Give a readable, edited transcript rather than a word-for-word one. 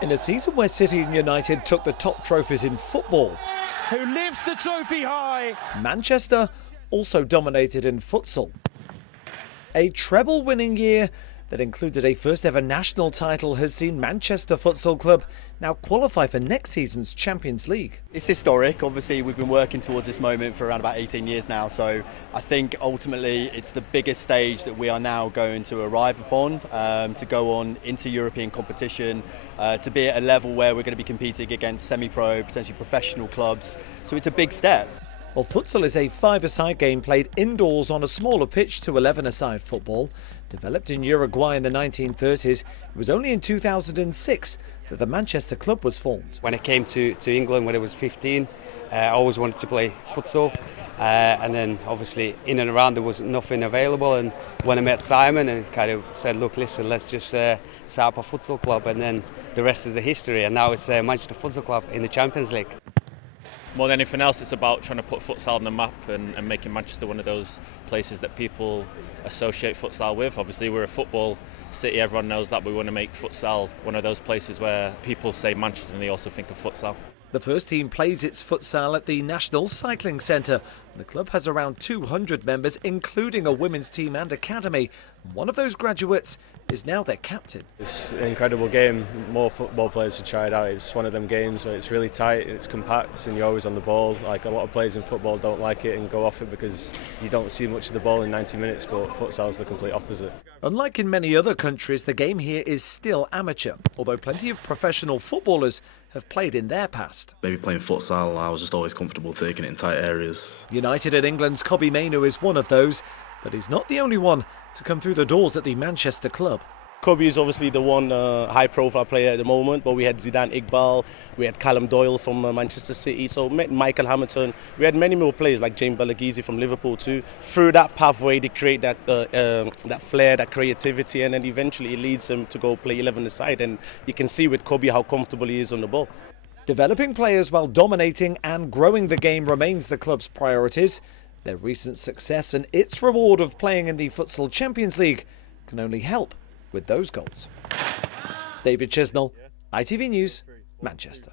In a season where City and United took the top trophies in football, who lifts the trophy high, Manchester also dominated in futsal. A treble-winning year that included a first-ever national title has seen Manchester Futsal Club now qualify for next season's Champions League. It's historic. Obviously, we've been working towards this moment for around about 18 years now, so I think ultimately it's the biggest stage that we are now going to arrive upon, to go on into European competition, to be at a level where we're going to be competing against semi-pro, potentially professional clubs, so it's a big step. Well, futsal is a five-a-side game played indoors on a smaller pitch to 11-a-side football. Developed in Uruguay in the 1930s, it was only in 2006 that the Manchester club was formed. When I came to England when I was 15, I always wanted to play futsal. And then obviously in and around there was nothing available, and when I met Simon and kind of said, look, listen, let's just start up a futsal club, and then the rest is the history, and now it's Manchester Futsal Club in the Champions League. More than anything else, it's about trying to put futsal on the map and making Manchester one of those places that people associate futsal with. Obviously, we're a football city, everyone knows that. We want to make futsal one of those places where people say Manchester and they also think of futsal. The first team plays its futsal at the National Cycling Centre. The club has around 200 members, including a women's team and academy. One of those graduates is now their captain. It's an incredible game. More football players should try it out. It's one of them games where it's really tight, it's compact, and you're always on the ball. Like, a lot of players in football don't like it and go off it because you don't see much of the ball in 90 minutes, but futsal's the complete opposite. Unlike in many other countries, the game here is still amateur, although plenty of professional footballers have played in their past. Maybe playing futsal, I was just always comfortable taking it in tight areas. United and England's Kobbie Mainoo is one of those, but he's not the only one to come through the doors at the Manchester club. Kobbie is obviously the one high-profile player at the moment, but we had Zidane Iqbal, we had Callum Doyle from Manchester City, so Michael Hamilton. We had many more players like James Balagizi from Liverpool too. Through that pathway, they create that flair, that creativity, and then eventually it leads them to go play 11-a-side. And you can see with Kobbie how comfortable he is on the ball. Developing players while dominating and growing the game remains the club's priorities. Their recent success and its reward of playing in the Futsal Champions League can only help with those goals. David Chisnell, ITV News, Manchester.